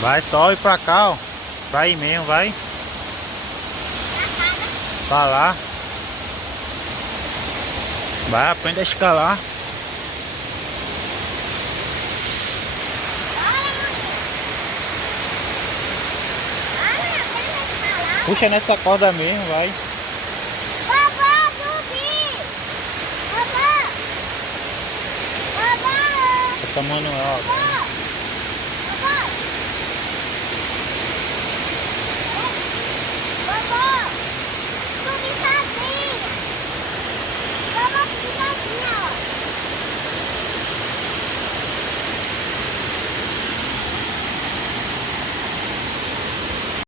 Vai só ir pra cá, ó. Vai ir mesmo, vai. Pra lá. Vai, aprende a escalar. Puxa nessa corda mesmo, vai. Babá, subi! Babá! Babá! Essa manual. Babá!